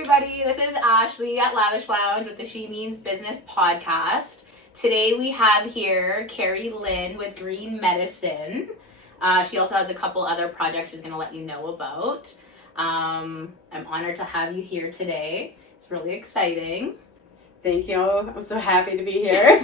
everybody. This is Ashley at Lavish Lounge with the She Means Business podcast. Today we have here Kerry Lynn with Green Medicine. She also has a couple other projects she's going to let you know about. I'm honored to have you here today. It's really exciting. Thank you. I'm so happy to be here.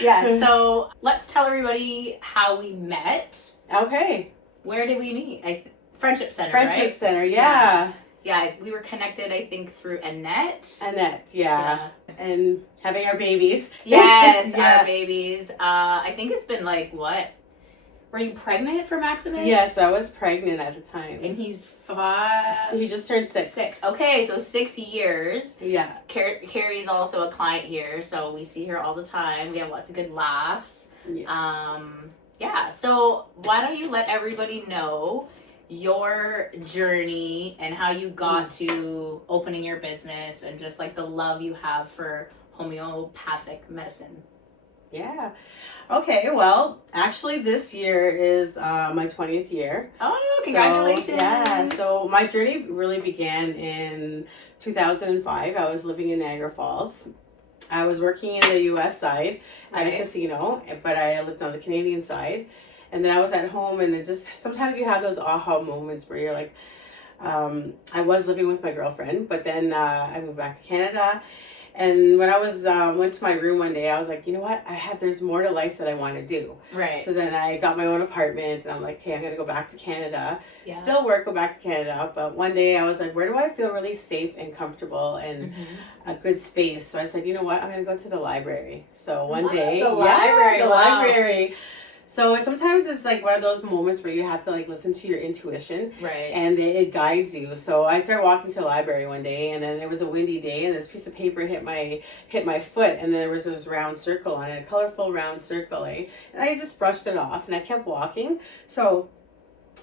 Yeah, so let's tell everybody how we met. Okay. Where did we meet? Friendship Center, Friendship right? Center, yeah. Yeah, we were connected, I think, through Annette. Annette, yeah. And having our babies. Yes, Yeah. our babies. I think it's been like, what? Were you pregnant for Maximus? Yes, I was pregnant at the time. And he's 5. He just turned 6. 6. Okay, so 6 years. Yeah. Kerry's also a client here, so we see her all the time. We have lots of good laughs. Yeah. So why don't you let everybody know your journey and how you got to opening your business and just like the love you have for homeopathic medicine. Yeah. Okay, well, actually this year is my 20th year. Oh, congratulations. So my journey really began in 2005. I was living in Niagara Falls. I was working in the U.S. side at a casino, but I lived on the Canadian side. And then I was at home, and it just, sometimes you have those aha moments where you're like, I was living with my girlfriend, but then I moved back to Canada. And when I was went to my room one day, I was like, you know what? There's more to life that I want to do. Right. So then I got my own apartment, and I'm like, okay, I'm gonna go back to Canada. Yeah. Still work, go back to Canada. But one day I was like, where do I feel really safe and comfortable and a good space? So I said, you know what? I'm gonna go to the library. So one day, the library. So sometimes it's like one of those moments where you have to like listen to your intuition, right? And it guides you. So I started walking to the library one day, and then it was a windy day, and this piece of paper hit my foot, and there was this round circle on it, a colorful round circle, and I just brushed it off, and I kept walking. So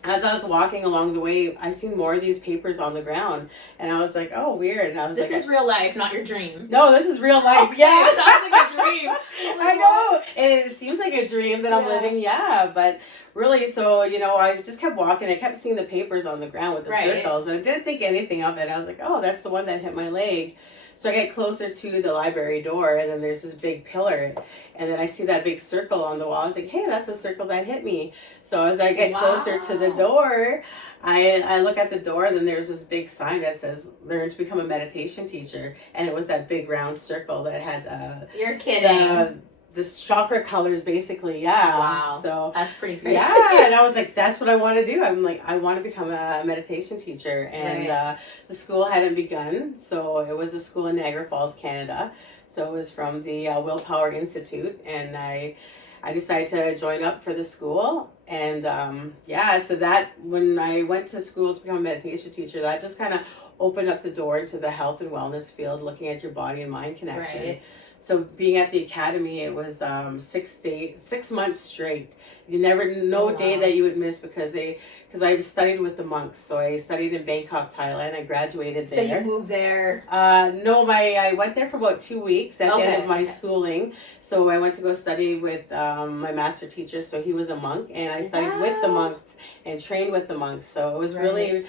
as I was walking along the way, I seen more of these papers on the ground, and I was like, "Oh, weird!" And I was this is real life, not your dream. No, this is real life. Okay, Yeah, it sounds like a dream. I know, and it seems like a dream that I'm living. Yeah, but really, so I just kept walking. I kept seeing the papers on the ground with the circles, and I didn't think anything of it. I was like, "Oh, that's the one that hit my leg." So I get closer to the library door, and then there's this big pillar, and then I see that big circle on the wall. I was like, hey, that's the circle that hit me. So as I get closer to the door, I look at the door, and then there's this big sign that says, learn to become a meditation teacher. And it was that big round circle that had... You're kidding. The chakra colors, basically, yeah. Wow. So that's pretty crazy. Yeah, and I was like, that's what I want to do. I'm like, I want to become a meditation teacher. And the school hadn't begun, so it was a school in Niagara Falls, Canada. So it was from the Willpower Institute, and I decided to join up for the school. And so that when I went to school to become a meditation teacher, that just kind of opened up the door into the health and wellness field, looking at your body and mind connection. Right. So being at the academy, it was 6 months straight. You never day that you would miss because I studied with the monks. So I studied in Bangkok, Thailand. I graduated there. So you moved there? No, I went there for about 2 weeks at the end of my schooling. So I went to go study with my master teacher. So he was a monk, and I studied with the monks and trained with the monks. So it was really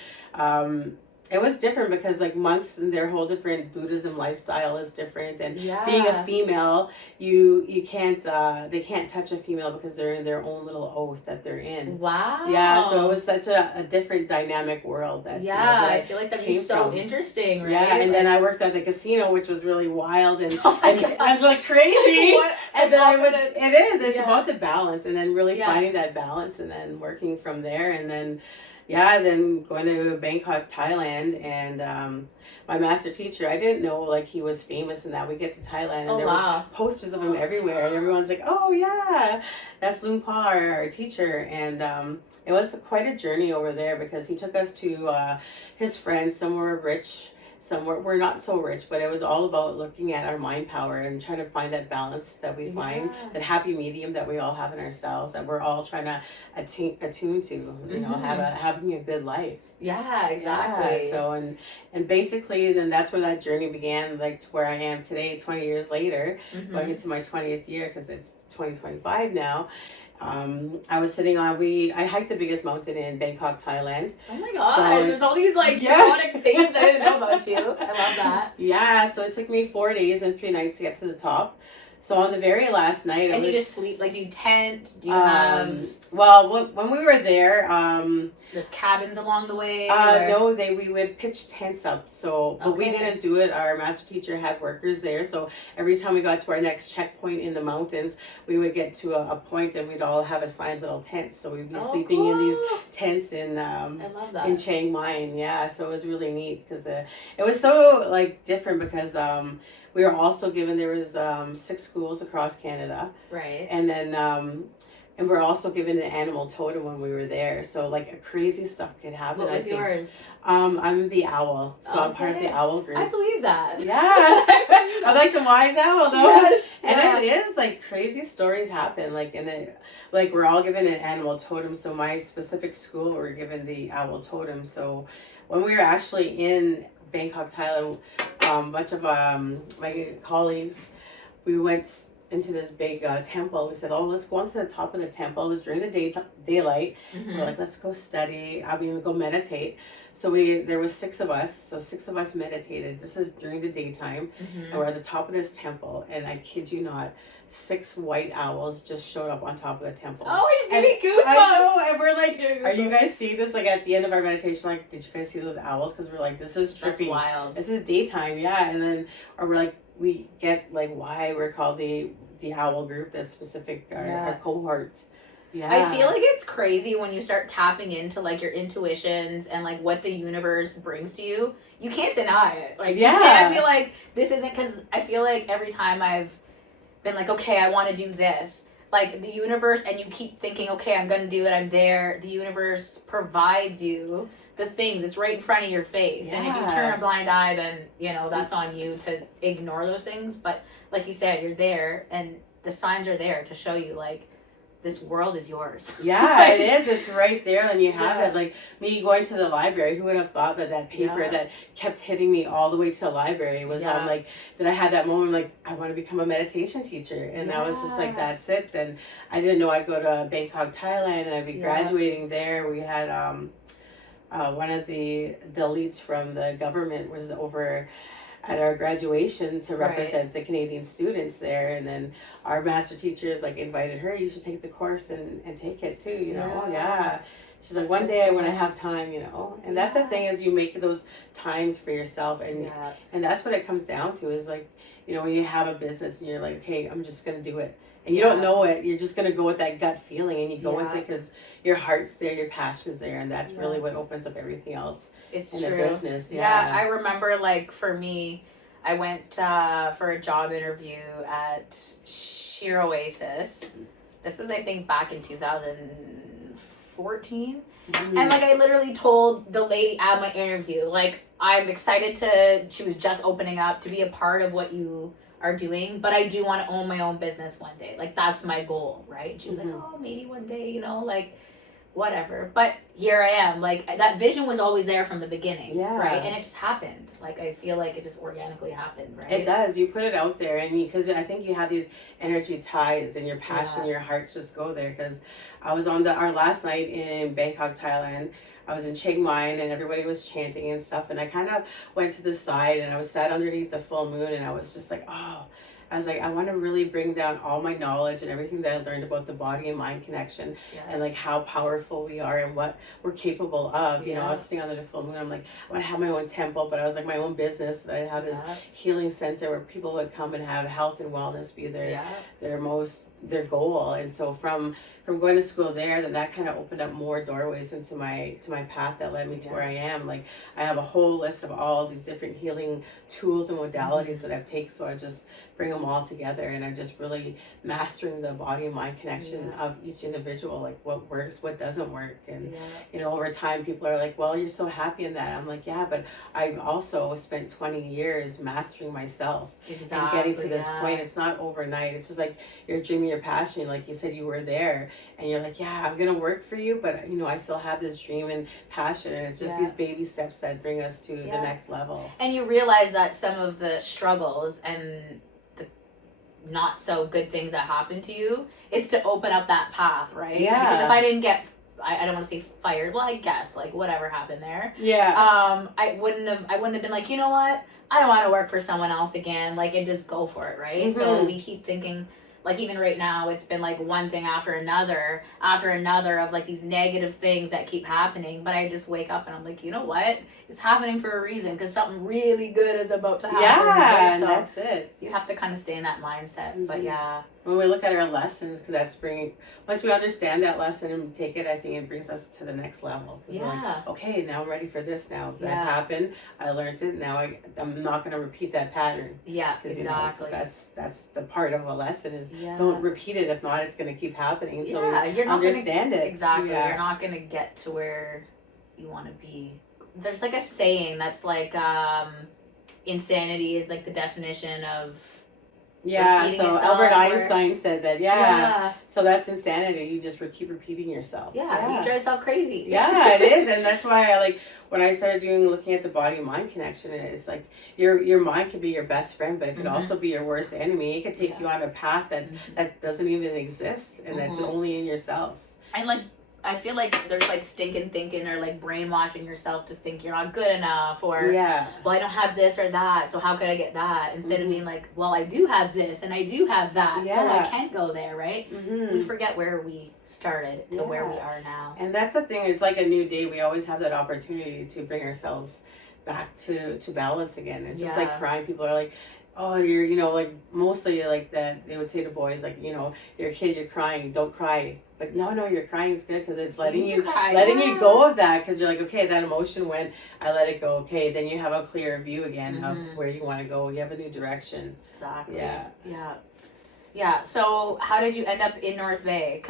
it was different because like monks and their whole different Buddhism lifestyle is different, and being a female, you can't they can't touch a female because they're in their own little oath that they're in. Wow. Yeah, so it was such a different dynamic world that that I feel like that'd be so interesting, right? Yeah, and then I worked at the casino, which was really wild and I was like crazy. And then it's about the balance, and then really finding that balance, and then working from there, and then then going to Bangkok, Thailand, and my master teacher, I didn't know like he was famous and that we get to Thailand, and there was posters of him everywhere, and everyone's like, oh yeah, that's Loon Pa, our teacher. And it was quite a journey over there because he took us to his friends. Some were rich, some were not so rich, but it was all about looking at our mind power and trying to find that balance that we find, that happy medium that we all have in ourselves, that we're all trying to attune to, having a good life. Yeah, exactly. Yeah, so and basically then that's where that journey began, like to where I am today, 20 years later, going into my 20th year because it's 2025 now. I was sitting on, I hiked the biggest mountain in Bangkok, Thailand. Oh my gosh, there's all these like exotic things I didn't know about you. I love that. Yeah, so it took me 4 days and 3 nights to get to the top. So on the very last night, and you just sleep, like, do you tent? Do you have? Well, when we were there, there's cabins along the way. No, we would pitch tents up. So, but we Okay. didn't do it. Our master teacher had workers there. So every time we got to our next checkpoint in the mountains, we would get to a point that we'd all have assigned little tents. So we'd be sleeping in these tents in I love that. in Chiang Mai. Yeah, so it was really neat because it was so like different because we were also given, there was 6 schools across Canada. Right. And then and we're also given an animal totem when we were there. So like crazy stuff could happen. What was yours? I'm the owl. So I'm part of the owl group. I believe that. Yeah. I like the wise owl though. Yes. And it is like crazy stories happen. Like like we're all given an animal totem. So my specific school we're given the owl totem. So when we were actually in Bangkok, Thailand, a bunch of my colleagues, we went into this big temple. We said, oh, let's go onto the top of the temple. It was during the daylight. Mm-hmm. We're like, let's go study. Go meditate. So there was 6 of us. So 6 of us meditated. This is during the daytime. Mm-hmm. And we're at the top of this temple. And I kid you not, 6 white owls just showed up on top of the temple. Oh, you give me goosebumps. I know, and we're like, are you guys seeing this? Like at the end of our meditation, like, did you guys see those owls? Because we're like, this is trippy. That's wild. This is daytime, yeah. And then, or we're like, we get like why we're called the owl group, the specific our cohort. Yeah. I feel like it's crazy when you start tapping into like your intuitions and like what the universe brings to you. You can't deny it. Like you can't be like, this isn't, because I feel like every time I've been like, okay, I want to do this, like the universe, and you keep thinking, okay, I'm gonna do it, I'm there, the universe provides you the things. It's right in front of your face. And if you turn a blind eye, then that's on you to ignore those things. But like you said, you're there and the signs are there to show you like this world is yours. Yeah, it is. It's right there, and you have it. Like me going to the library, who would have thought that paper that kept hitting me all the way to the library was like that I had that moment like I want to become a meditation teacher, and I was just like, that's it. Then I didn't know I'd go to Bangkok, Thailand, and I'd be graduating there. We had one of the elites from the government was over at our graduation to represent the Canadian students there, and then our master teachers like invited her, you should take the course and take it too, she's like, one day when I have time, and that's the thing, is you make those times for yourself, and that's what it comes down to, is like, when you have a business and you're like, okay, I'm just gonna do it, and you don't know it, you're just gonna go with that gut feeling, and you go with it because your heart's there, your passion's there, and that's really what opens up everything else. It's in true. The business. I remember, like, for me, I went for a job interview at Sheer Oasis. This was, I think, back in 2014. Mm-hmm. And, like, I literally told the lady at my interview, like, I'm excited she was just opening up, to be a part of what you are doing, but I do want to own my own business one day. Like, that's my goal, right? She was like, oh, maybe one day, like, whatever. But here I am. Like, that vision was always there from the beginning, right? And it just happened. Like, I feel like it just organically happened, right? It does. You put it out there, and because I think you have these energy ties, and your passion, your hearts just go there. Because I was on our last night in Bangkok, Thailand. I was in Chiang Mai, and everybody was chanting and stuff, and I kind of went to the side, and I was sat underneath the full moon, and I was just like, I was like, I want to really bring down all my knowledge and everything that I learned about the body and mind connection, and like how powerful we are and what we're capable of. I was sitting under the full moon. I'm like, I want to have my own temple, but I was like my own business, that I'd have this healing center where people would come and have health and wellness be their goal. And so from going to school there, then that kind of opened up more doorways into my path that led me to where I am. Like, I have a whole list of all these different healing tools and modalities that I've taken, so I just bring them all together, and I'm just really mastering the body and mind connection of each individual, like what works, what doesn't work. And over time people are like, well, you're so happy in that. I'm like, yeah, but I've also spent 20 years mastering myself and getting to this point. It's not overnight. It's just like your dream, your passion, like you said, you were there, and you're like, yeah, I'm gonna work for you, but I still have this dream and passion, and it's just these baby steps that bring us to the next level. And you realize that some of the struggles and not so good things that happen to you, is to open up that path, right? Yeah. Because if I didn't get, I don't want to say fired, well, I guess, like, whatever happened there. Yeah. I wouldn't have been like, you know what? I don't want to work for someone else again, like, and just go for it, right? Mm-hmm. So we keep thinking, like, even right now, it's been like one thing after another of like these negative things that keep happening. But I just wake up and I'm like, you know what? It's happening for a reason, because something really good is about to happen. Yeah, right? So that's it. You have to kind of stay in that mindset. Mm-hmm. But yeah. When we look at our lessons, because that's bringing, once we understand that lesson and take it, I think it brings us to the next level. Yeah. Like, okay, now I'm ready for this now. That happened. I learned it. Now I'm not going to repeat that pattern. Yeah, exactly. You know, that's the part of a lesson is don't repeat it. If not, it's going to keep happening until you understand it. Exactly. Yeah. You're not going to get to where you want to be. There's like a saying that's like insanity is like the definition of so Albert Einstein said that, so that's insanity. You just keep repeating yourself. You drive yourself crazy. Yeah, it is. And that's why I like, when I started looking at the body-mind connection, it's like your mind could be your best friend, but it could also be your worst enemy. It could take you on a path that doesn't even exist, and that's only in yourself. And like, I feel like there's like stinking thinking or like brainwashing yourself to think you're not good enough, or well, I don't have this or that, so how could I get that? Instead of being like, well, I do have this and I do have that, so I can't go there, right? We forget where we started to where we are now. And that's the thing, it's like a new day. We always have that opportunity to bring ourselves back to balance again. It's just like crying. People are like, oh, you're, like mostly like that. They would say to boys, like, you're a kid, you're crying, don't cry. But no, you're crying is good, because it's letting you go of that, because you're like, okay, that emotion went, I let it go. Okay, then you have a clear view again of where you want to go. You have a new direction. Exactly. Yeah. So how did you end up in North Bay?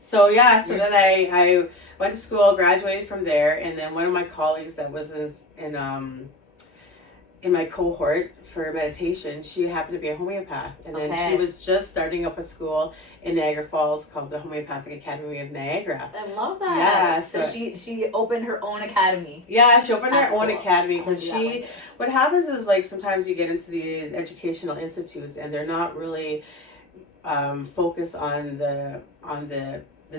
So then I went to school, graduated from there, and then one of my colleagues that was in my cohort for meditation, she happened to be a homeopath, and then she was just starting up a school in Niagara Falls called the Homeopathic Academy of Niagara. I love that. Yeah, so she opened her own academy. Yeah, she opened her own academy, because what happens is, like, sometimes you get into these educational institutes and they're not really focused on the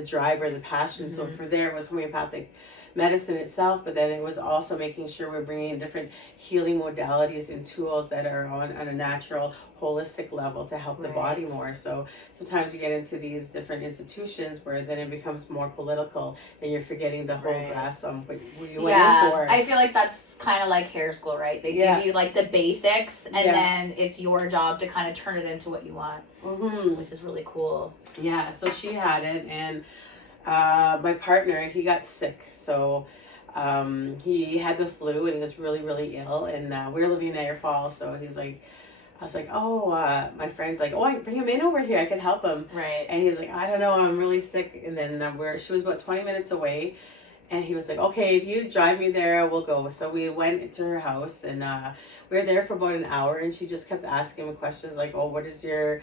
drive or the passion. So for there it was homeopathic medicine itself, but then it was also making sure we're bringing in different healing modalities and tools that are on a natural, holistic level to help the body more. So sometimes you get into these different institutions where then it becomes more political and you're forgetting the whole grasp on what you went in for. I feel like that's kind of like hair school, right? They give you like the basics, and then it's your job to kind of turn it into what you want, which is really cool. Yeah, so she had it, and my partner, he got sick, so he had the flu and he was really, really ill, and we were living in Niagara Falls, so he's like, I was like, my friend's like, I bring him in over here, I can help him. Right. And he's like, I don't know, I'm really sick. And then she was about 20 minutes away, and he was like, okay, if you drive me there, we'll go. So we went to her house, and we were there for about an hour, and she just kept asking him questions like, what is your...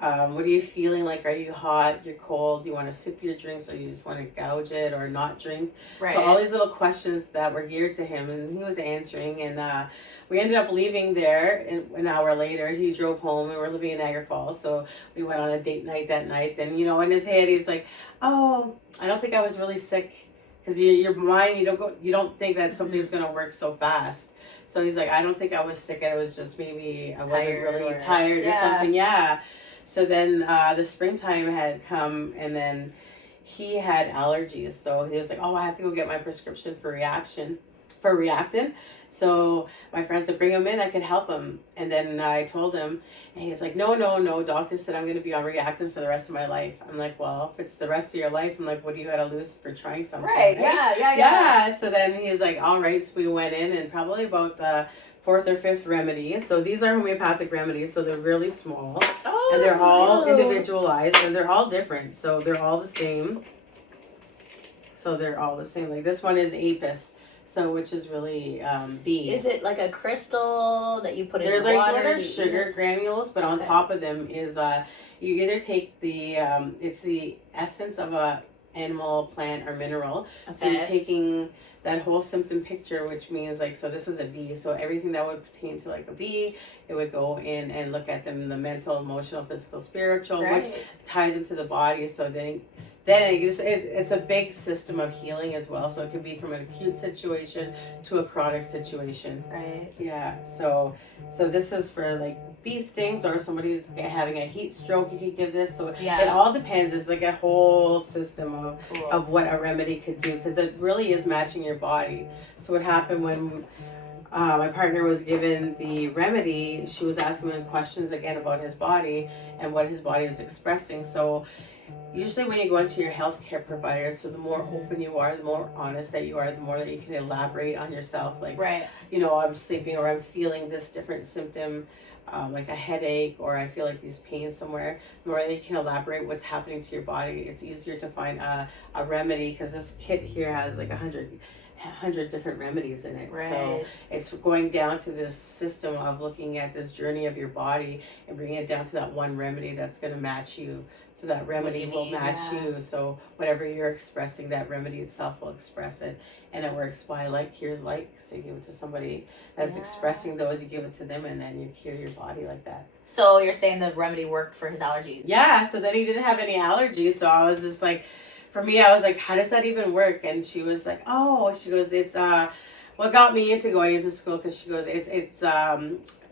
what are you feeling like? Are you hot? You're cold? Do you want to sip your drinks, or you just want to gouge it or not drink? Right. So all these little questions that were geared to him, and he was answering, and we ended up leaving there. An hour later, he drove home, and we're living in Niagara Falls, so we went on a date night that night. Then, in his head, he's like, I don't think I was really sick, because your mind, you don't think that something's going to work so fast. So he's like, I don't think I was sick, and it was just maybe I wasn't really tired or something. Yeah. So then the springtime had come, and then he had allergies. So he was like, I have to go get my prescription for Reactin. So my friend said, bring him in, I can help him. And then I told him, and he's like, no, doctor said I'm going to be on Reactin for the rest of my life. I'm like, well, if it's the rest of your life, I'm like, what do you got to lose for trying something? Right? Yeah. So then he's like, all right. So we went in, and probably about the fourth or fifth remedy. So these are homeopathic remedies, so they're really small, and they're all individualized, and they're all different. So they're all the same. Like this one is Apis, so which is really B. Is it like a crystal that you put in water? They're like little sugar granules, but on top of them is you either take the it's the essence of a animal, plant, or mineral. Okay. So you're taking that whole symptom picture, which means like, so this is a bee. So everything that would pertain to like a bee, it would go in and look at them, the mental, emotional, physical, spiritual, which ties into the body. So then it's a big system of healing as well. So it could be from an acute situation to a chronic situation. Right. Yeah. So this is for like bee stings, or somebody's having a heat stroke, you could give this. So it all depends. It's like a whole system of what a remedy could do, because it really is matching your body. So what happened when my partner was given the remedy, she was asking him questions again about his body and what his body was expressing. So usually when you go into your healthcare provider, so the more open you are, the more honest that you are, the more that you can elaborate on yourself. Like, you know, I'm sleeping, or I'm feeling this different symptom, like a headache, or I feel like these pains somewhere. The more that you can elaborate what's happening to your body, it's easier to find a remedy, because this kit here has like 100 different remedies in it. So it's going down to this system of looking at this journey of your body and bringing it down to that one remedy that's going to match you. So that remedy will match you. So whatever you're expressing, that remedy itself will express it. And it works by like cures like. So you give it to somebody that's expressing those, you give it to them, and then you cure your body like that. So you're saying the remedy worked for his allergies? Yeah, so then he didn't have any allergies. So I was just like, for me, I was like, how does that even work? And she was like, oh, she goes, it's what got me into going into school, because she goes, it's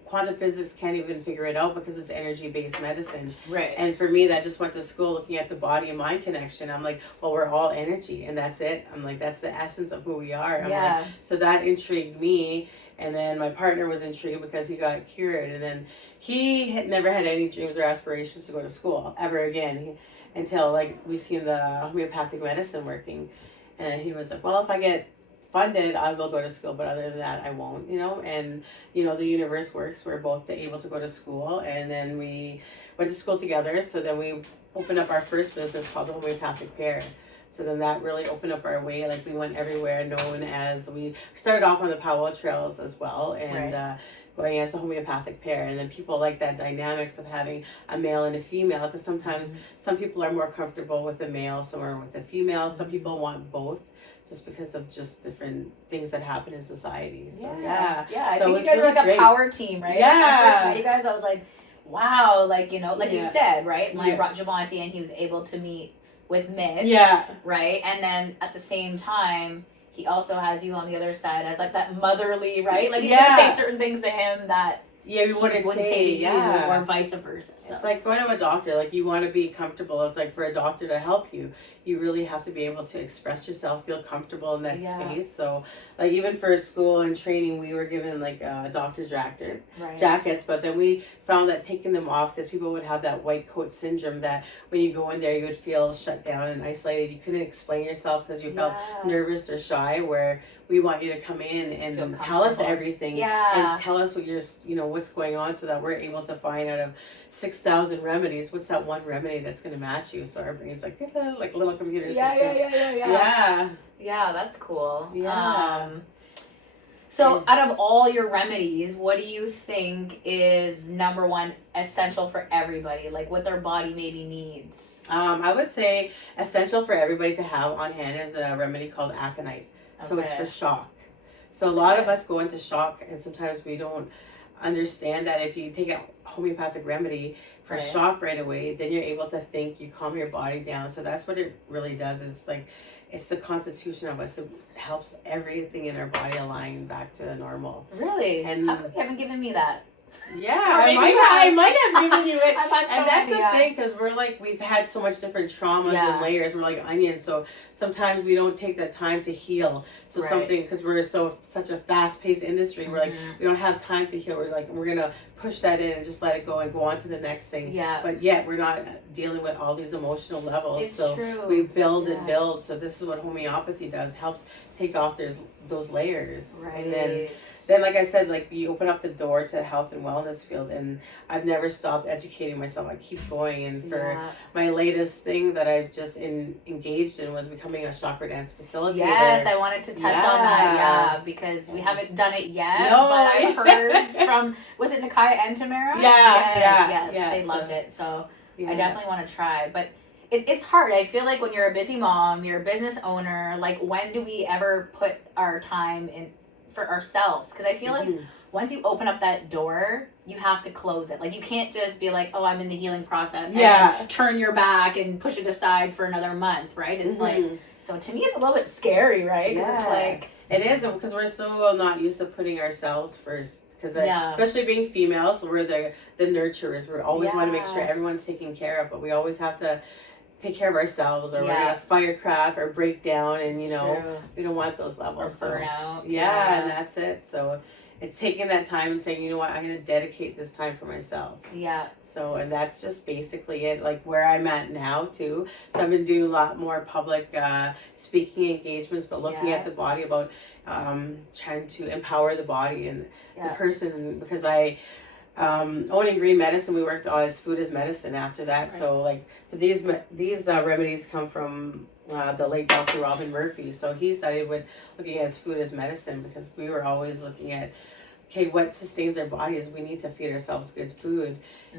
quantum physics can't even figure it out, because it's energy-based medicine. Right. And for me, that just went to school looking at the body and mind connection. I'm like, well, we're all energy, and that's it. I'm like, that's the essence of who we are. I'm like, so that intrigued me. And then my partner was intrigued because he got cured. And then he had never had any dreams or aspirations to go to school ever again, until like we seen the homeopathic medicine working. And then he was like, well, if I get funded, I will go to school, but other than that, I won't, you know. And you know, the universe works. We're both able to go to school, and then we went to school together. So then we opened up our first business called the Homeopathic Pear. So then that really opened up our way. Like we went everywhere, known as, we started off on the powwow trails as well, and going as a homeopathic pear. And then people like that dynamics of having a male and a female, because sometimes some people are more comfortable with a male, some are with a female, some people want both, just because of just different things that happen in society. So I so think you guys are like a power team, right? Yeah. Like when I first met you guys, I was like, wow, like, you know, like you said, right? When I brought Javante and he was able to meet with Mitch, right? And then at the same time, he also has you on the other side as like that motherly, right? Like he's gonna say certain things to him that you wouldn't say to you, or vice versa. So. It's like going to a doctor. Like you want to be comfortable. It's like for a doctor to help you, you really have to be able to express yourself, feel comfortable in that space. So like even for school and training, we were given like doctor jackets, but then we found that taking them off, because people would have that white coat syndrome, that when you go in there, you would feel shut down and isolated. You couldn't explain yourself because you felt nervous or shy, where we want you to come in and tell us everything and tell us what what's going on, so that we're able to find out of 6,000 remedies, what's that one remedy that's going to match you. So our brain's like little computer systems. Yeah, that's cool. So out of all your remedies, what do you think is number one essential for everybody, like what their body maybe needs? I would say essential for everybody to have on hand is a remedy called aconite. So it's for shock. So a lot of us go into shock, and sometimes we don't understand that if you take a homeopathic remedy for shock right away, then you're able to think, you calm your body down. So that's what it really does. It's like, it's the constitution of us. It helps everything in our body align back to normal. Really? And how come you haven't given me that? Yeah, I might have given you it. And that's the thing, because we've had so much different traumas and layers. We're like onions, so sometimes we don't take the time to heal. So something, because we're such a fast-paced industry, we're like, we don't have time to heal. We're like, we're gonna push that in and just let it go and go on to the next thing. Yeah. But yet we're not dealing with all these emotional levels. It's so true. We build and build. So this is what homeopathy does, helps take off those layers. Right. And then like I said, like you open up the door to health and wellness field, and I've never stopped educating myself. I keep going, and for my latest thing that I've just engaged in was becoming a chakra dance facilitator. Yes, I wanted to touch on that, because we haven't done it yet, but I've heard from, was it Nakai and Tamara? Yes, they loved it, so I definitely want to try. But it's hard. I feel like when you're a busy mom, you're a business owner, like when do we ever put our time in for ourselves? Because I feel like once you open up that door, you have to close it. Like you can't just be like, oh, I'm in the healing process, and then turn your back and push it aside for another month, right? It's like, so to me it's a little bit scary, right? Yeah. It's like, it is, because we're so not used to putting ourselves first. Because especially being females, we're the nurturers. We always want to make sure everyone's taken care of, but we always have to take care of ourselves, or we're gonna firecrack or break down, and we don't want those levels. Or burnout. And that's it. So it's taking that time and saying, you know what, I'm gonna dedicate this time for myself. Yeah. So, and that's just basically it, like where I'm at now too. So I've been doing a lot more public speaking engagements, but looking at the body, about trying to empower the body and the person, because I owning Green Medicine, we worked on as food as medicine after that. So like these remedies come from the late Dr. Robin Murphy. So he started with looking at food as medicine, because we were always looking at, okay, what sustains our bodies? We need to feed ourselves good food.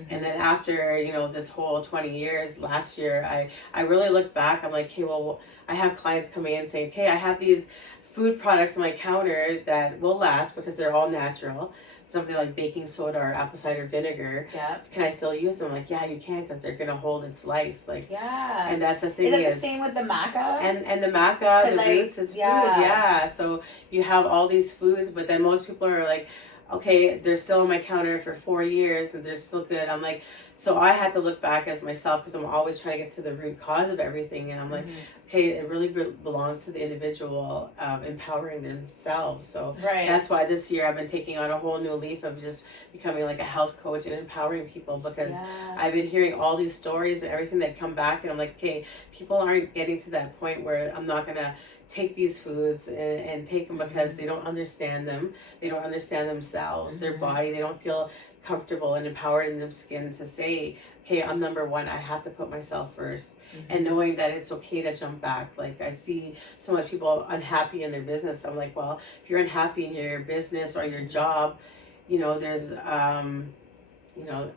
And then after, this whole 20 years, last year, I really look back, I'm like, okay, well, I have clients coming in saying, okay, I have these food products on my counter that will last because they're all natural. Something like baking soda or apple cider vinegar. Yeah. Can I still use them? Like, yeah, you can, because they're gonna hold its life. Like, and that's the thing. Is it the same with the maca? And the maca, the roots is food. Yeah. So you have all these foods, but then most people are like, okay, they're still on my counter for 4 years and they're still good. I'm like, so I had to look back as myself, because I'm always trying to get to the root cause of everything. And I'm like, okay, it really belongs to the individual empowering themselves. So that's why this year I've been taking on a whole new leaf of just becoming like a health coach and empowering people, because I've been hearing all these stories and everything that come back. And I'm like, okay, people aren't getting to that point where I'm not going to take these foods and take them because they don't understand them. They don't understand themselves, their body. They don't feel comfortable and empowered in their skin to say, okay, I'm number one. I have to put myself first. And knowing that it's okay to jump back. Like, I see so much people unhappy in their business. I'm like, well, if you're unhappy in your business or your job, there's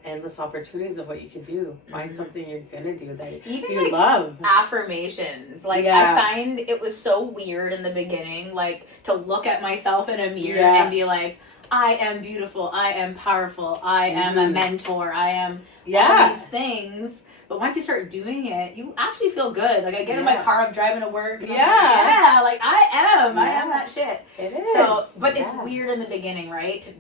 endless opportunities of what you can do. Find something you're gonna do that you love. Affirmations. Like, I find it was so weird in the beginning, like, to look at myself in a mirror and be like, I am beautiful, I am powerful, I am a mentor, I am all these things. But once you start doing it, you actually feel good. Like, I get in my car, I'm driving to work, and I'm like, I am that shit. It is. So, but it's weird in the beginning, right?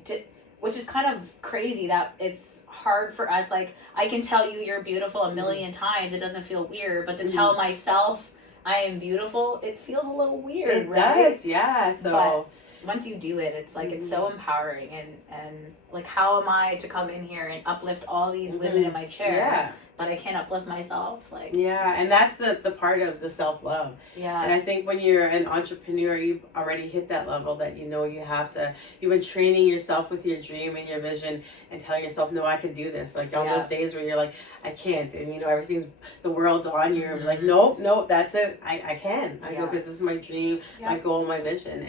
Which is kind of crazy that it's hard for us. Like, I can tell you you're beautiful a million times, it doesn't feel weird, but to tell myself I am beautiful, it feels a little weird, right? It does, yeah. So but once you do it, it's like, it's so empowering, and like, how am I to come in here and uplift all these women in my chair, but I can't uplift myself? Like, and that's the part of the self-love. And I think when you're an entrepreneur, you've already hit that level that you have you've been training yourself with your dream and your vision and telling yourself, no, I can do this. Like, on those days where you're like, I can't, and the world's on you, and like, no, that's it, I can. I go, because this is my dream, my goal, my vision,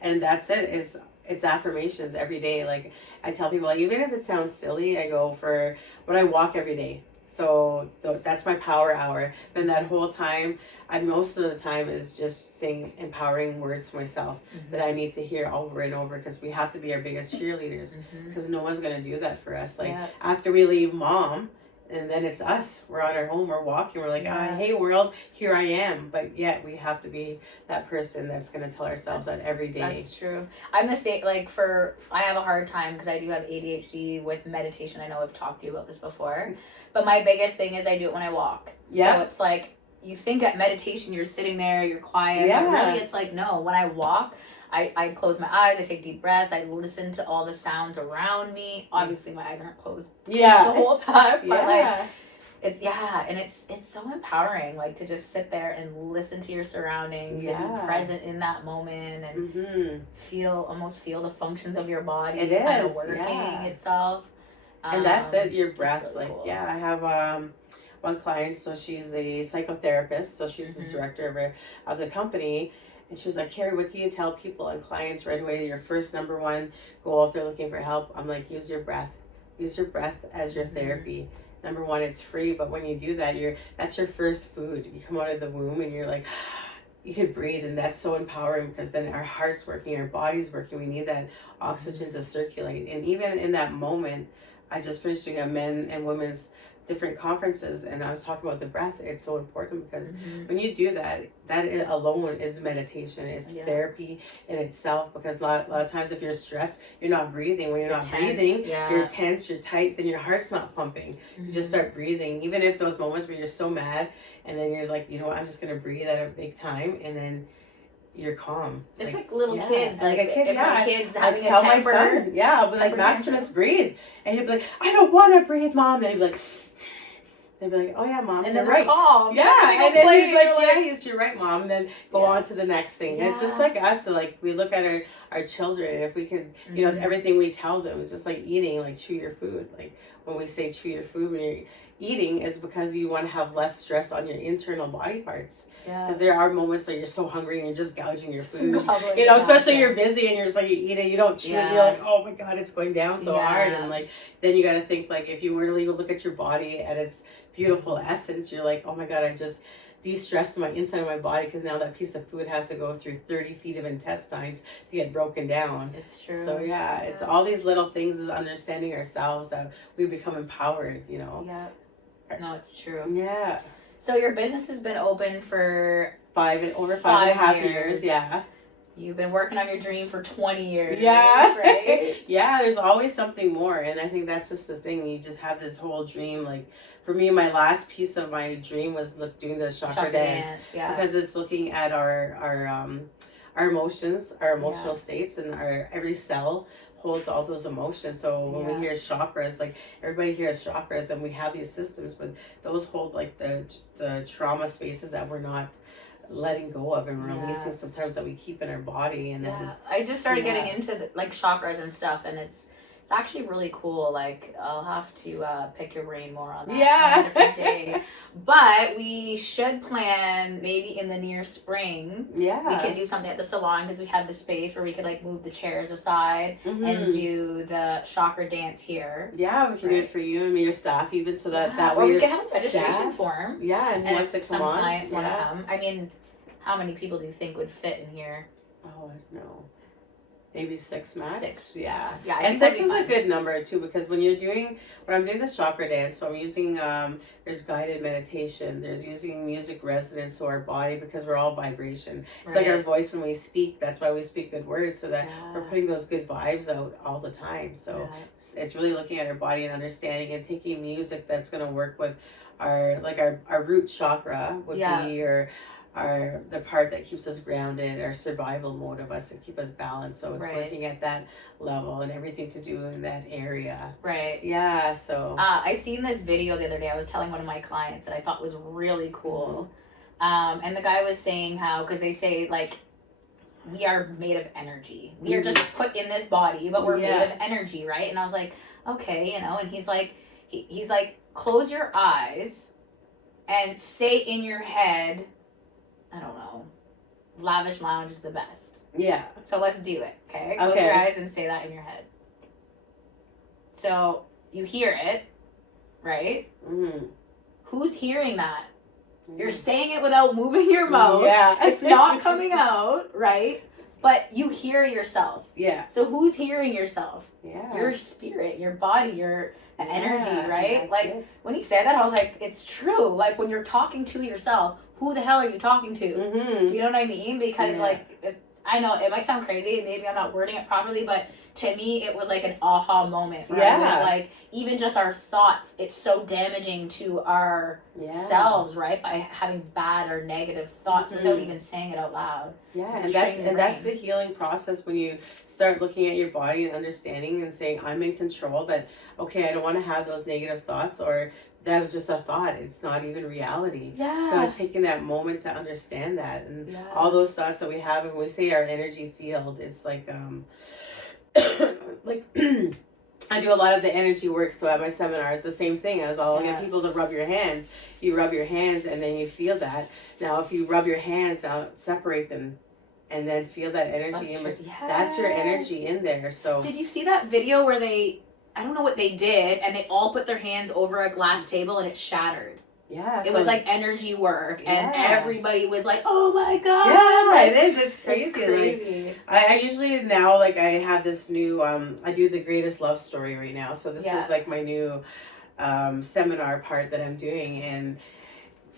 and that's it. It's affirmations every day. Like, I tell people, like, even if it sounds silly, I go for when I walk every day. So that's my power hour. And that whole time, most of the time is just saying empowering words to myself that I need to hear over and over, because we have to be our biggest cheerleaders, because no one's going to do that for us. Like, after we leave mom, and then it's us. We're on our home, we're walking, we're like, hey world, here I am. But yet we have to be that person that's going to tell ourselves that every day. That's true. I'm the same, like, I have a hard time because I do have ADHD with meditation. I know I've talked to you about this before. But my biggest thing is I do it when I walk. So it's like, you think at meditation you're sitting there, you're quiet, but really it's like, no, when I walk, I close my eyes, I take deep breaths, I listen to all the sounds around me. Obviously my eyes aren't closed the whole time, but like, it's so empowering, like, to just sit there and listen to your surroundings and be present in that moment and almost feel the functions of your body kind of working itself. And that's it, your breath. Really like, cool. I have one client, so she's a psychotherapist, so she's the director of the company. And she was like, Kerry, what do you tell people and clients right away? Your first number one goal if they're looking for help? I'm like, use your breath. Use your breath as your therapy. number one, it's free, but when you do that, that's your first food. You come out of the womb and you're like, you can breathe, and that's so empowering because then our heart's working, our body's working. We need that oxygen to circulate. And even in that moment, I just finished doing a men and women's different conferences, and I was talking about the breath. It's so important because when you do that, alone is meditation. It's therapy in itself, because a lot of times if you're stressed, you're not breathing. When you're not tense, breathing, you're tense, you're tight, then your heart's not pumping. You just start breathing. Even if those moments where you're so mad and then you're like, you know what, I'm just gonna breathe at a big time, and then you're calm. It's like little kids. Like a kid, if my kid's having tell a temper, my son, I'll be like, Maximus, breathe. And he'll be like, I don't want to breathe, Mom. And he'd be like, they'd be like, oh yeah, Mom, and you're then right. Calm. Yeah, and then he's like, you're right, Mom. And then go on to the next thing. And it's just like us. So like we look at our children, and if we can, you know, everything we tell them is just like eating, like chew your food. Like when we say chew your food, when you're eating, is because you want to have less stress on your internal body parts. Because there are moments that you're so hungry and you're just gouging your food. You know, especially you're busy and you're just like, you eat it, you don't chew it, you're like, oh my God, it's going down so hard. And like, then you got to think, like, if you were to really look at your body at its beautiful essence, you're like, oh my God, I just de-stressed my inside of my body, because now that piece of food has to go through 30 feet of intestines to get broken down. It's true. So it's all these little things of understanding ourselves that we become empowered, you know. No, it's true. Yeah. So your business has been open for over five and a half years. Yeah. You've been working on your dream for 20 years. Yeah. Right? Yeah, there's always something more. And I think that's just the thing. You just have this whole dream. Like for me, my last piece of my dream was doing the chakra dance. Because it's looking at our emotions, our emotional states, and our every cell holds all those emotions. So when we hear chakras, like everybody hears chakras, and we have these systems, but those hold like the trauma spaces that we're not letting go of and releasing sometimes, that we keep in our body. And then I just started getting into like chakras and stuff, and it's actually really cool. Like I'll have to pick your brain more on that on a different day. But we should plan maybe in the near spring. We could do something at the salon, because we have the space where we could like move the chairs aside and do the chakra dance here. We can do it for you and me, your staff, even, so that or we could have a registration form. And if some clients want to come. I mean, how many people do you think would fit in here? Oh, I don't know. Maybe 6 max. 6. Yeah. And 6 is a good number too, because when I'm doing the chakra dance, so I'm using there's guided meditation, there's using music resonance to our body, because we're all vibration. It's like our voice when we speak. That's why we speak good words, so that we're putting those good vibes out all the time. So it's really looking at our body and understanding, and taking music that's going to work with our root chakra would be the part that keeps us grounded, our survival mode of us, to keep us balanced. So it's working at that level, and everything to do in that area. Yeah. So I seen this video the other day. I was telling one of my clients that I thought was really cool. And the guy was saying how, because they say like we are made of energy. We are just put in this body, but we're made of energy, right? And I was like, okay, you know. And he's like, close your eyes and say in your head, I don't know, Lavish Lounge is the best. So let's do it, okay? Close your eyes and say that in your head. So you hear it, right? Who's hearing that? You're saying it without moving your mouth. It's not coming out, right? But you hear yourself. So who's hearing yourself? Your spirit, your body, your energy, right? Like when he said that, I was like, it's true. Like when you're talking to yourself, who the hell are you talking to? Do you know what I mean? Because I know it might sound crazy, maybe I'm not wording it properly, but to me it was like an aha moment where I was like, even just our thoughts, it's so damaging to our selves, right? By having bad or negative thoughts without even saying it out loud. And that's the healing process, when you start looking at your body and understanding and saying, I'm in control, that okay, I don't want to have those negative thoughts, or that was just a thought, it's not even reality. So it's taking that moment to understand that, and all those thoughts that we have, and when we say our energy field, it's like like I do a lot of the energy work, so at my seminars, the same thing. I was all get people to rub your hands. You rub your hands, and then you feel that. Now, if you rub your hands, now separate them, and then feel that energy. That's your energy in there. So did you see that video where they I don't know what they did, and they all put their hands over a glass table and it shattered. Yeah. It was like energy work, and everybody was like, "Oh my God." Yeah, like, it is. It's crazy. It's crazy. Like, I usually now, like, I have this new, I do the greatest love story right now. So this is like my new seminar part that I'm doing, and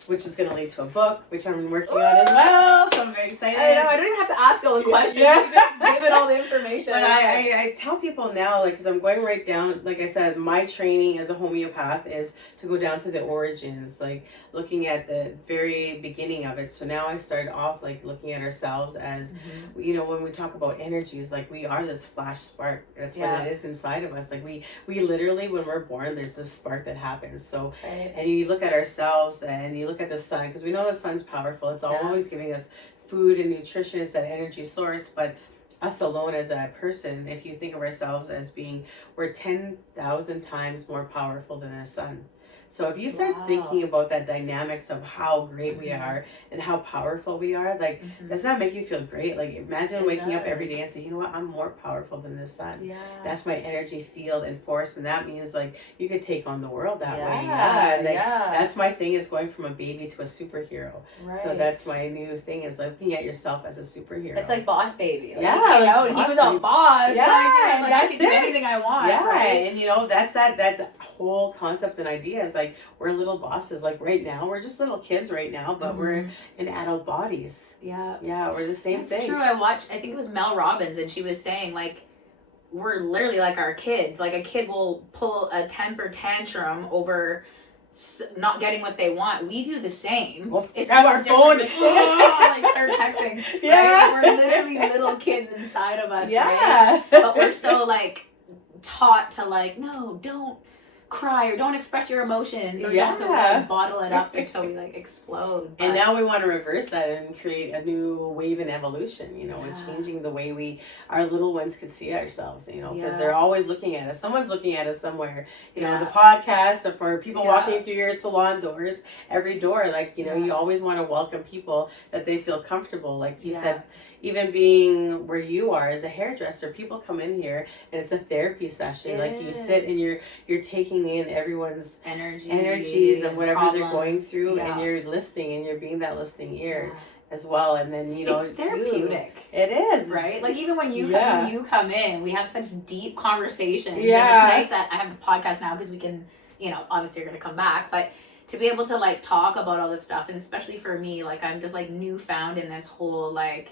which is going to lead to a book, which I'm working on as well. So I'm very excited. I know. I don't even have to ask all the questions. You just give it all the information. But I tell people now, like, because I'm going right down, like I said, my training as a homeopath is to go down to the origins, like looking at the very beginning of it. So now I started off like looking at ourselves as, you know, when we talk about energies, like we are this flash spark. That's what it is inside of us. Like we literally, when we're born, there's this spark that happens. So, and you look at ourselves and you look at the sun, because we know the sun's powerful. It's always giving us food and nutrition. It's that energy source. But us alone as a person, if you think of ourselves as being, we're 10,000 times more powerful than the sun. So if you start thinking about that dynamics of how great we are and how powerful we are, like, does that make you feel great? Like, imagine waking up every day and saying, you know what, I'm more powerful than the sun. Yeah. That's my energy field and force, and that means like you could take on the world that way. Yeah. And like, that's my thing, is going from a baby to a superhero. Right. So that's my new thing, is looking at yourself as a superhero. It's like Boss Baby. Like, yeah. He came out and he was a boss. Yeah. Like, I can do anything I want. Yeah. Right? And you know, that's that whole concept and idea is like, we're little bosses. Like right now, we're just little kids right now, but we're in adult bodies. Yeah. Yeah, we're the same thing. That's true. I think it was Mel Robbins, and she was saying like, we're literally like our kids. Like a kid will pull a temper tantrum over not getting what they want. We do the same. We'll have our phone. Like start texting. Yeah. Right? We're literally little kids inside of us. Yeah. Right? But we're so like taught to like, no, don't cry or don't express your emotions, or don't, so we like bottle it up until we like explode. But, and now we want to reverse that and create a new wave in evolution. You know, it's changing the way our little ones could see ourselves, you know, because they're always looking at us. Someone's looking at us somewhere. You know, the podcast, or for people walking through your salon doors, every door, like, you know, you always want to welcome people that they feel comfortable. Like you said, even being where you are as a hairdresser, people come in here and it's a therapy session. Like you sit and you're taking in everyone's energies and whatever they're going through, and you're listening, and you're being that listening ear as well. And then, you know, it's therapeutic. It is, right? Like even when you come in, we have such deep conversations. Yeah, and it's nice that I have the podcast now, because we can, you know, obviously you're gonna come back, but to be able to like talk about all this stuff, and especially for me, like I'm just like newfound in this whole like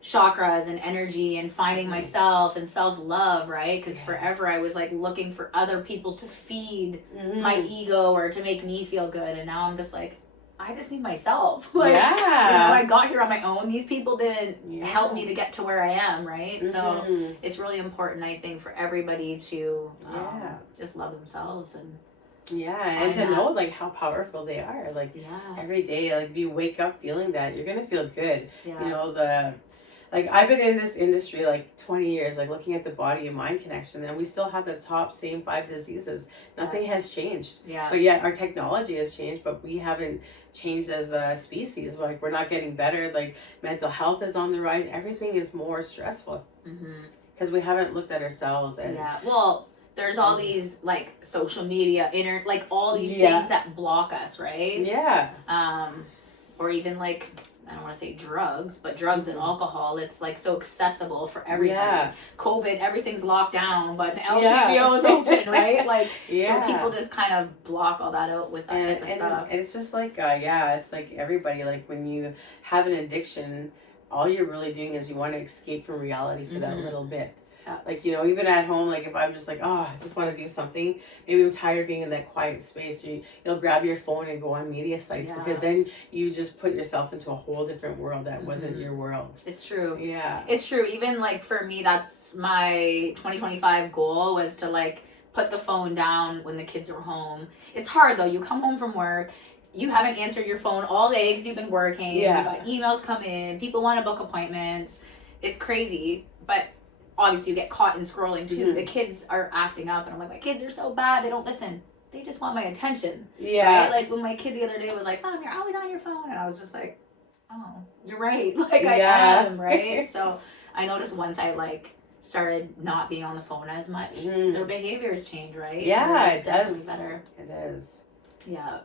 chakras and energy and finding myself and self-love, right? Because forever I was like looking for other people to feed my ego or to make me feel good, and now I'm just like, I just need myself. Like, you know, I got here on my own. These people didn't help me to get to where I am, right? So it's really important, I think, for everybody to just love themselves and and to know like how powerful they are. Like every day, like if you wake up feeling that, you're gonna feel good. You know, like I've been in this industry like 20 years, like looking at the body and mind connection, and we still have the top same 5 diseases. Nothing has changed. But yet our technology has changed, but we haven't changed as a species. Like we're not getting better. Like mental health is on the rise. Everything is more stressful because we haven't looked at ourselves as well. There's all these like social media, like all these things that block us, right? Or even like, I don't want to say drugs, but drugs and alcohol, it's like so accessible for everybody. COVID, everything's locked down, but the LCBO is open, right? Like, so people just kind of block all that out with that type of stuff. And it's just like, it's like everybody, like when you have an addiction, all you're really doing is you want to escape from reality for that little bit. Like, you know, even at home, like if I'm just like, I just want to do something, maybe I'm tired of being in that quiet space, you'll grab your phone and go on media sites, because then you just put yourself into a whole different world that wasn't your world. It's true. It's true. Even like for me, that's my 2025 goal, was to like put the phone down when the kids are home. It's hard though. You come home from work, you haven't answered your phone all day because you've been working. You got emails come in, people want to book appointments. It's crazy, but obviously you get caught in scrolling too. The kids are acting up, and I'm like, my kids are so bad, they don't listen. They just want my attention. Right? Like when my kid the other day was like, Mom, you're always on your phone, and I was just like, oh, you're right. Like I am, right? So I noticed once I like started not being on the phone as much, their behaviors change, right? Yeah, it does. Better. It is. Yeah.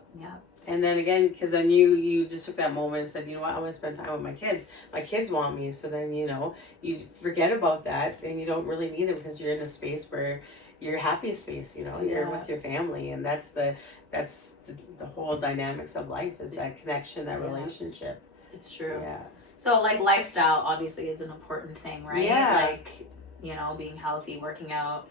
And then again, because then you just took that moment and said, you know what, I want to spend time with my kids. My kids want me. So then, you know, you forget about that and you don't really need it because you're in a space where your happy space, you know, you're with your family. And that's the whole dynamics of life is that connection, that relationship. It's true. Yeah. So like lifestyle obviously is an important thing, right? Yeah. Like, you know, being healthy, working out.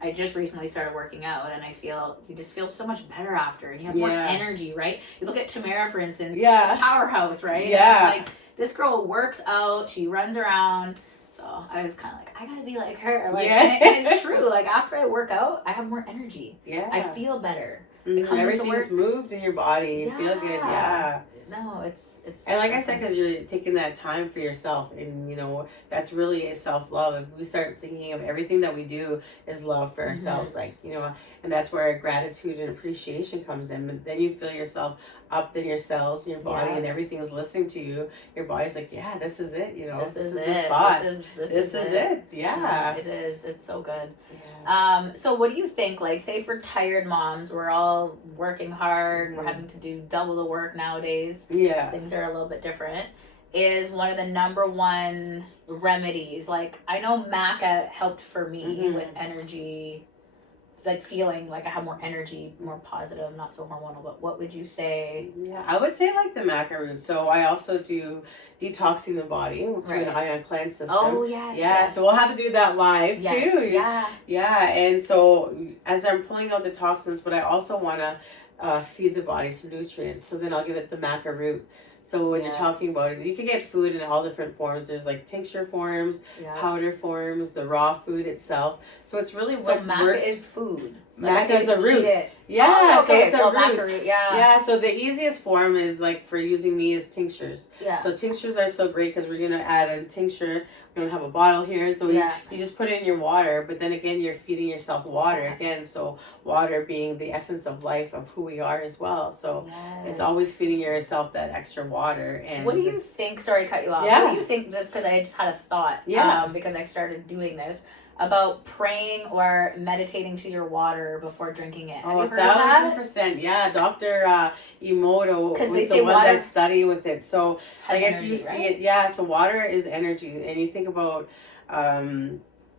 I just recently started working out and I feel you just feel so much better after and you have more energy, right? You look at Tamara, for instance, she's a powerhouse, right? Yeah. Like this girl works out, she runs around. So I was kind of like, I gotta be like her. Like, and it's true. Like after I work out, I have more energy. Yeah. I feel better. Everything's moved in your body. You feel good. Yeah. No, it's and like I said, because you're taking that time for yourself, and you know that's really self-love. If we start thinking of everything that we do is love for ourselves, like, you know, and that's where gratitude and appreciation comes in. But then you feel yourself up in your cells, your body, and everything's listening to you. Your body's like, yeah, this is it. You know, this is the spot. This is it. Yeah, it is. It's so good. Yeah. So what do you think? Like, say for tired moms, we're all working hard. We're having to do double the work nowadays. Yeah, things are a little bit different. Is one of the number one remedies. Like I know maca helped for me with energy. Like feeling like I have more energy, more positive, not so hormonal. But what would you say? Yeah, I would say like the maca root. So I also do detoxing the body through an ion cleanse system. Oh yes. Yeah, so we'll have to do that live too. Yeah. Yeah, and so as I'm pulling out the toxins, but I also want to feed the body some nutrients. So then I'll give it the maca root. So when you're talking about it, you can get food in all different forms. There's like tincture forms, powder forms, the raw food itself. So it's really what maca works. Is food. Maca is a root. Yeah, so it's a root. Maca root. Yeah, so the easiest form is like for using me is tinctures. Yeah. So tinctures are so great because we're gonna add a tincture. We don't have a bottle here, so you just put it in your water. But then again, you're feeding yourself water again. So water being the essence of life of who we are as well. So it's always feeding yourself that extra water. And what do you think? Sorry to cut you off. Yeah. What do you think? Just because I just had a thought. Because I started doing this. About praying or meditating to your water before drinking it. Have you heard of that? 1,000%. Yeah, Dr. Emoto was the one that studied with it. So, like, if you see it, so water is energy. And you think about,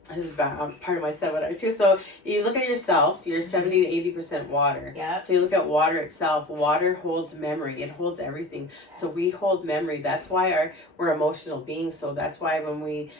this is part of my seminar too. So you look at yourself, you're 70 to 80% water. Yeah. So you look at water itself. Water holds memory. It holds everything. So we hold memory. That's why we're emotional beings. So that's why when we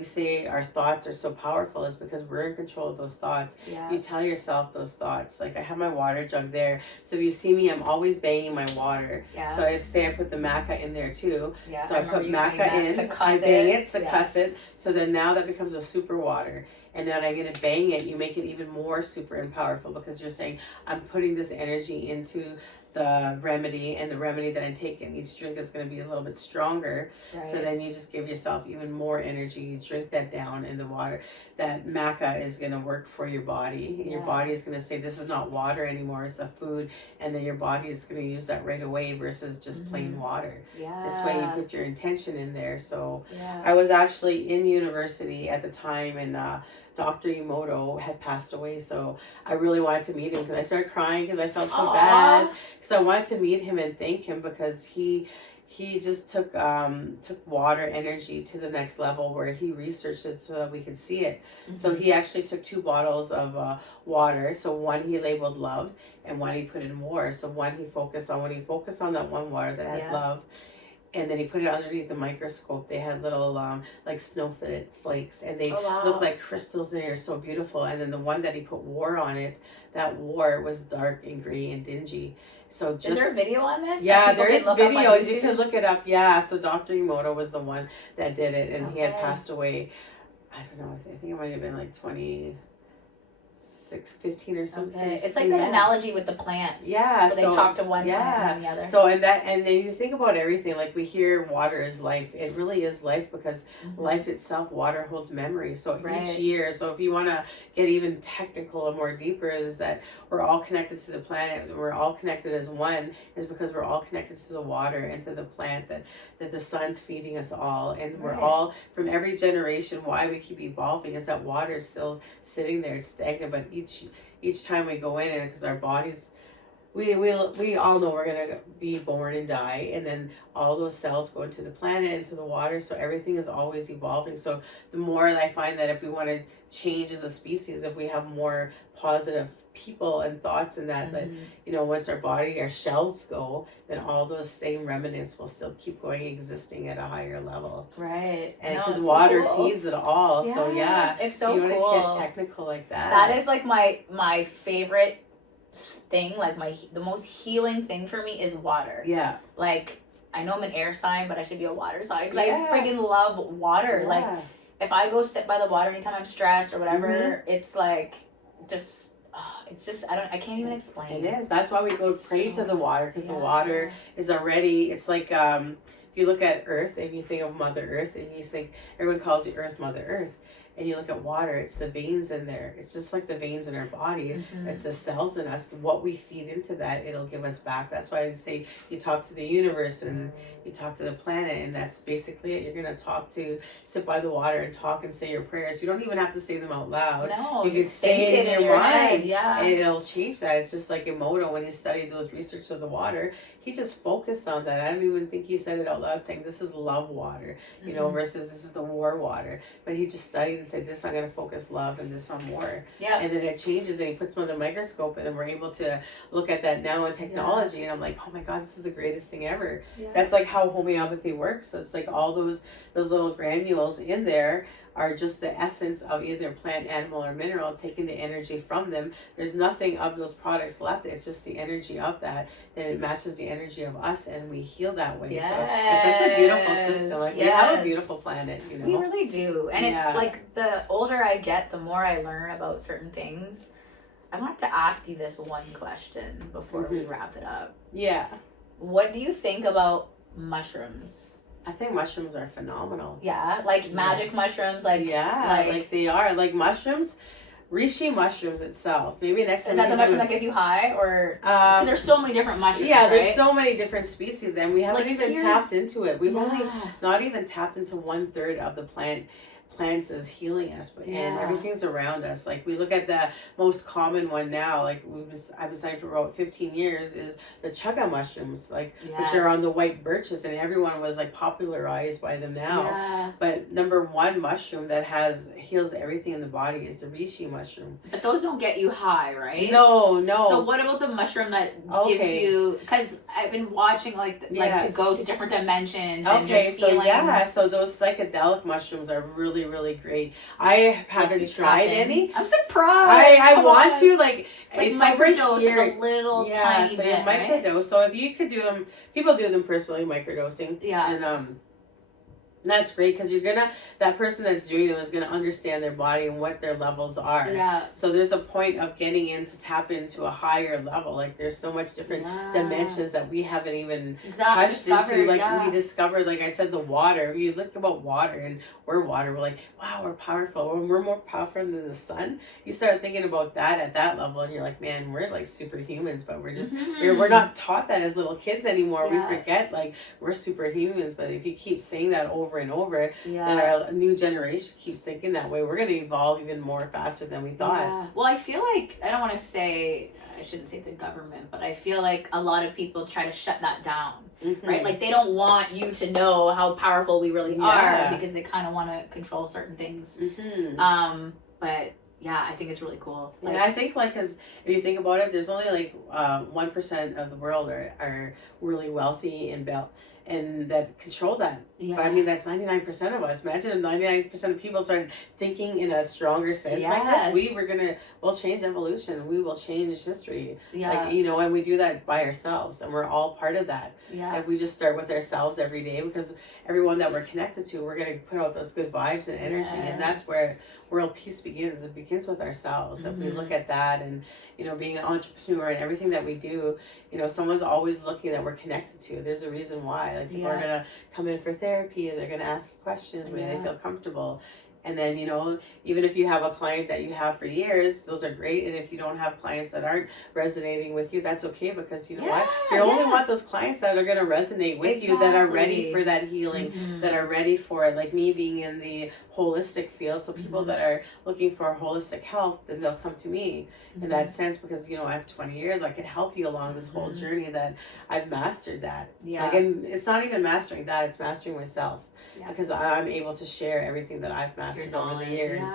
say our thoughts are so powerful is because we're in control of those thoughts. Yeah. You tell yourself those thoughts. Like I have my water jug there. So if you see me, I'm always banging my water. Yeah. So if I put the maca in there too. Yeah. So I put maca in. I bang it, succuss it. So then now that becomes a super water. And then I'm going to bang it. You make it even more super and powerful because you're saying, I'm putting this energy into the remedy, and the remedy that I'm taking, each drink is going to be a little bit stronger. Right. So then you just give yourself even more energy. You drink that down in the water. That maca is going to work for your body. And your body is going to say, this is not water anymore, it's a food. And then your body is going to use that right away versus just plain water. Yeah. This way you put your intention in there. So I was actually in university at the time, and Dr. Emoto had passed away, so I really wanted to meet him because I started crying because I felt so bad. Because I wanted to meet him and thank him because he just took water energy to the next level where he researched it so that we could see it. So he actually took 2 bottles of water. So one he labeled love, and one he put in war. So one he focused on. When he focused on that one water that had love, and then he put it underneath the microscope. They had little like snowflakes, and they looked like crystals, and they were so beautiful. And then the one that he put war on it, that war was dark and gray and dingy. So just, is there a video on this? Yeah, there is videos. You can look it up. Yeah, so Dr. Emoto was the one that did it, and he had passed away. I don't know. I think it might have been like 2016 6:15 or something. Okay. It's like that analogy with the plants. Yeah. Where they talk to one plant and the other. So and then you think about everything, like we hear water is life. It really is life because life itself, water holds memory. So each year, so if you want to get even technical and more deeper, is that we're all connected to the planet. We're all connected as one, is because we're all connected to the water and to the plant that the sun's feeding us all. And we're all, from every generation, why we keep evolving is that water is still sitting there stagnant, but each time we go in, and because our bodies, we all know we're gonna be born and die, and then all those cells go into the planet, into the water, so everything is always evolving. So the more I find that if we want to change as a species, if we have more positive people and thoughts and that once our shells go, then all those same remnants will still keep going, existing at a higher level. Right. And because water feeds it all. Yeah. So it's so you cool. want to get technical like that. That is like my favorite thing, like the most healing thing for me is water. Yeah. Like, I know I'm an air sign, but I should be a water sign because I friggin' love water. Yeah. Like, if I go sit by the water anytime I'm stressed or whatever, it's like it's just I can't even explain. It is. That's why we go pray to the water, because the water is already, it's like if you look at Earth, if you think of Mother Earth, and you think everyone calls the Earth Mother Earth, and you look at water, it's the veins in there. It's just like the veins in our body. It's the cells in us. What we feed into that, it'll give us back. That's why I say you talk to the universe and you talk to the planet, and that's basically it. You're going to sit by the water and talk and say your prayers. You don't even have to say them out loud. No, you can say it in your mind. Yeah. And it'll change that. It's just like Emoto, when he studied those research of the water, he just focused on that. I don't even think he said it out loud, saying this is love water, versus this is the war water. But he just studied and said, this I'm going to focus love and this on war. Yeah. And then it changes, and he puts them under the microscope, and then we're able to look at that now in technology. And I'm like, oh my God, this is the greatest thing ever. Yeah. That's like how homeopathy works. So it's like all those little granules in there are just the essence of either plant, animal, or mineral, taking the energy from them. There's nothing of those products left. It's just the energy of that. Then it matches the energy of us, and we heal that way. Yes. So it's such a beautiful system. Like we have a beautiful planet, We really do. And it's like the older I get, the more I learn about certain things. I wanted to ask you this one question before we wrap it up. Yeah. What do you think about mushrooms? I think mushrooms are phenomenal. Yeah, like magic mushrooms, like they are like mushrooms. Reishi mushrooms itself. Maybe next time. Is that the mushroom that gets you high, or because there's so many different mushrooms? Yeah, there's right? so many different species, and we haven't even tapped into it. We've only not even tapped into 1/3 of the plants is healing us, but and everything's around us. Like we look at the most common one now, like I've been studying for about 15 years, is the chaga mushrooms, like which are on the white birches, and everyone was like popularized by them now. Yeah. But number one mushroom that heals everything in the body is the reishi mushroom. But those don't get you high, right? No. So what about the mushroom that gives you? Because I've been watching like to go to different dimensions and just feeling. So those psychedelic mushrooms are really, really great. I haven't tried any. I'm surprised. I want to like microdose, like a little tiny bit. Yeah, so microdose. Right? So if you could do them, people do them personally, microdosing. Yeah. And that's great, because that person that's doing them is gonna understand their body and what their levels are. Yeah. So there's a point of getting in to tap into a higher level. Like there's so much different dimensions that we haven't even touched into. Like we discovered, like I said, the water. If you look about water, and we're water, we're like, wow, we're powerful. When we're more powerful than the sun, you start thinking about that at that level, and you're like, man, we're like superhumans, but we're just we're not taught that as little kids anymore. Yeah. We forget like we're superhumans. But if you keep saying that over and over, then our new generation keeps thinking that way. We're going to evolve even more faster than we thought. Yeah. Well, I feel like, I don't want to say, I shouldn't say the government, but I feel like a lot of people try to shut that down, right? Like they don't want you to know how powerful we really are, because they kind of want to control certain things. But yeah, I think it's really cool. Like, I think because if you think about it, there's only 1% of the world are really wealthy and and that control that. Yeah. But I mean, that's 99% of us. Imagine if 99% of people started thinking in a stronger sense like this. We'll change evolution. We will change history. Yeah. Like, you know, and we do that by ourselves, and we're all part of that. Yeah. If we just start with ourselves every day, because everyone that we're connected to, we're going to put out those good vibes and energy. And that's where world peace begins. It begins with ourselves. If we look at that, and, you know, being an entrepreneur and everything that we do, you know, someone's always looking that we're connected to. There's a reason why. Like, people are going to come in for therapy, and they're going to ask you questions where they feel comfortable. And then, you know, even if you have a client that you have for years, those are great. And if you don't have clients that aren't resonating with you, that's okay, because you know what? You only want those clients that are going to resonate with you, that are ready for that healing, that are ready for it. Like me being in the holistic field. So people that are looking for holistic health, then they'll come to me in that sense, because, you know, I have 20 years. I can help you along this whole journey that I've mastered that. Yeah. Like, and it's not even mastering that, it's mastering myself. Yeah. Because I'm able to share everything that I've mastered over the years.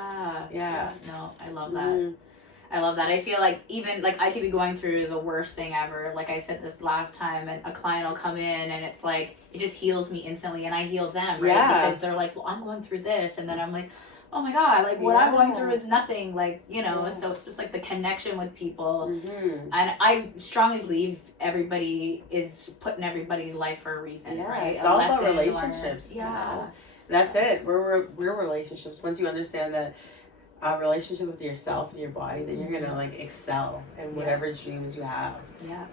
Yeah. No, I love that. I love that. I feel like even like I could be going through the worst thing ever. Like I said this last time, and a client will come in and it's like, it just heals me instantly, and I heal them, right? Because they're like, well, I'm going through this. And then I'm like, oh my God, like what I'm going through is nothing. Like, you know, so it's just like the connection with people. And I strongly believe everybody is put in everybody's life for a reason, right? It's all about relationships. You know? That's it. We're relationships. Once you understand that relationship with yourself and your body, then you're gonna like excel in whatever dreams you have.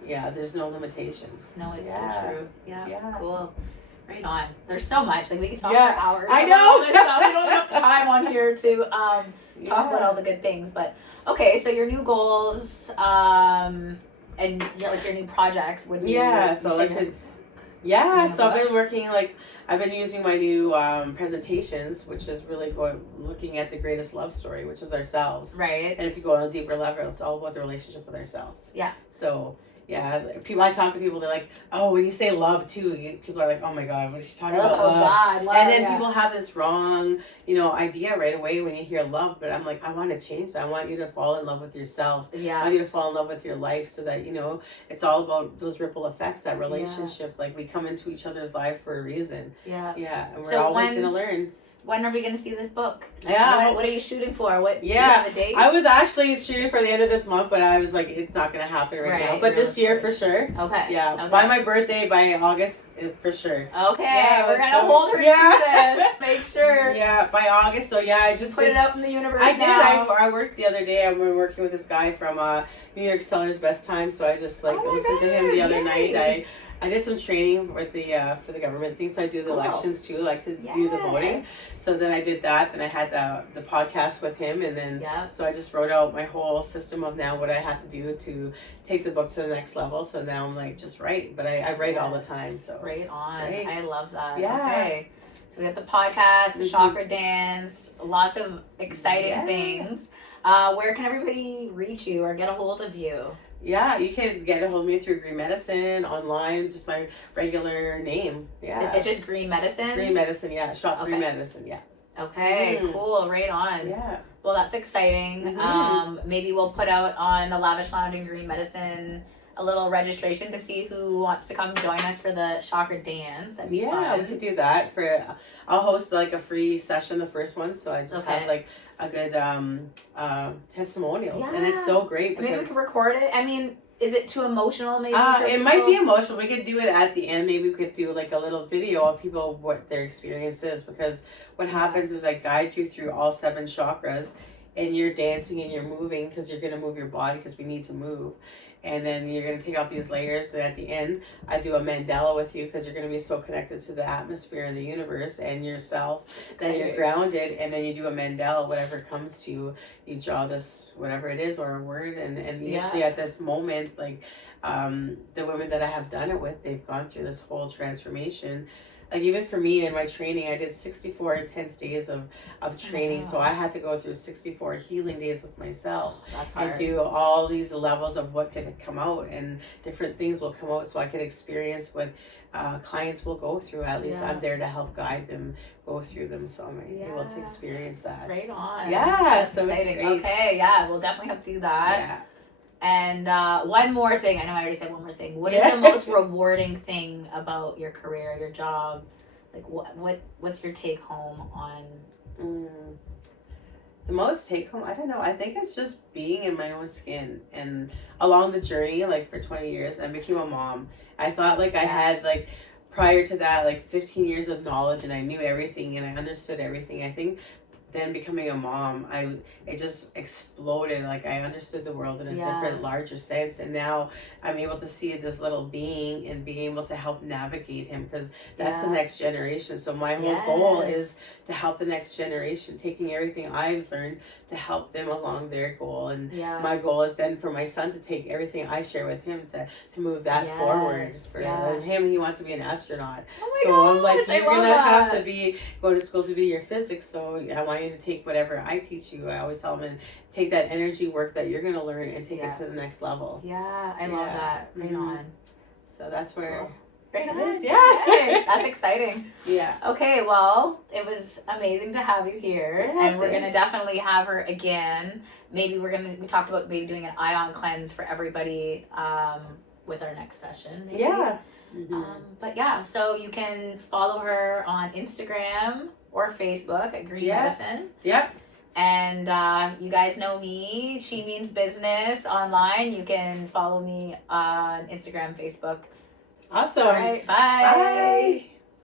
There's no limitations. No, it's so true. Cool. Right on. There's so much. Like we could talk for hours. I know. We don't have time on here to talk about all the good things. But okay, so your new goals and your new projects would be so I've been working, like I've been using my new presentations, which is really looking at the greatest love story, which is ourselves. Right. And if you go on a deeper level, it's all about the relationship with ourselves. Yeah. So I talk to people, they're like, oh, when you say love too, people are like, oh my God, what is she talking about? Oh God, love. And then people have this wrong, you know, idea right away when you hear love. But I'm like, I want to change that. I want you to fall in love with yourself. I want you to fall in love with your life, so that, you know, it's all about those ripple effects, that relationship. Like, we come into each other's life for a reason. And we're always going to learn. When are we going to see this book? What are you shooting for? Do you have a date? I was actually shooting for the end of this month, but I was like, it's not going to happen right now. But this year for sure. Okay. By my birthday, by August, for sure. Okay. We're going to hold her to this. Make sure. By August. So I just put it out in the universe. I did. I worked the other day. I've been working with this guy from New York Seller's Best Time. So I just listened to him the other night. I did some training with the for the government thing, so I do the elections too, like to do the voting. So then I did that. Then I had the podcast with him, and then so I just wrote out my whole system of now what I have to do to take the book to the next level. So now I'm like, just write, but I write all the time. So right on. Great. I love that. Okay. So we got the podcast, the chakra dance, lots of exciting things. Where can everybody reach you or get a hold of you? You can get a hold of me through Green Medicine online, just my regular name. It's just Green Medicine? Green Medicine, Shop Green Medicine, Okay, cool, right on. Well, that's exciting. Maybe we'll put out on the Lavish Lounge and Green Medicine a little registration to see who wants to come join us for the chakra dance. That'd be fun. We could do that. I'll host like a free session, the first one, so I just have like a good testimonials, and it's so great because maybe we could record it. I mean, is it too emotional? Maybe it might be emotional. We could do it at the end. Maybe we could do like a little video of people, what their experience is, because what happens is I guide you through all 7 chakras, and you're dancing and you're moving because you're going to move your body, because we need to move. And then you're going to take off these layers. Then at the end, I do a mandala with you, because you're going to be so connected to the atmosphere and the universe and yourself that you're grounded. And then you do a mandala, whatever comes to you. You draw this, whatever it is, or a word. And usually at this moment, like the women that I have done it with, they've gone through this whole transformation. Like, even for me in my training, I did 64 intense days of training. So I had to go through 64 healing days with myself. That's hard. And do all these levels of what could come out, and different things will come out, so I could experience what clients will go through. At least I'm there to help guide them go through them, so I'm able to experience that. Right on. So exciting. It's great. Okay, we'll definitely have to do that. And one more thing. I know I already said one more thing. What is the most rewarding thing about your career, your job? Like what's your take home on? The most take home, I don't know. I think it's just being in my own skin. And along the journey, like for 20 years, I became a mom. I thought like I had like prior to that like 15 years of knowledge and I knew everything and I understood everything. I think then becoming a mom, it just exploded. Like I understood the world in a different, larger sense, and now I'm able to see this little being and being able to help navigate him because that's the next generation. So my whole goal is to help the next generation, taking everything I've learned to help them along their goal. And my goal is then for my son to take everything I share with him to move that forward. For him, he wants to be an astronaut. Oh my gosh, I'm like, you're gonna have to go to school to do your physics. So I want you to take whatever I teach you. I always tell them and take that energy work that you're gonna learn and take it to the next level. Yeah, I love that. Right on. So that's where. Cool. Very nice. Yeah. That's exciting. Yeah. Okay, well, it was amazing to have you here. And we're gonna definitely have her again. Maybe we talked about maybe doing an ion cleanse for everybody with our next session. Maybe. Yeah. But yeah, so you can follow her on Instagram or Facebook at Green Medicine. Yep. And you guys know me, She Means Business online. You can follow me on Instagram, Facebook. Awesome. All right, bye. Bye.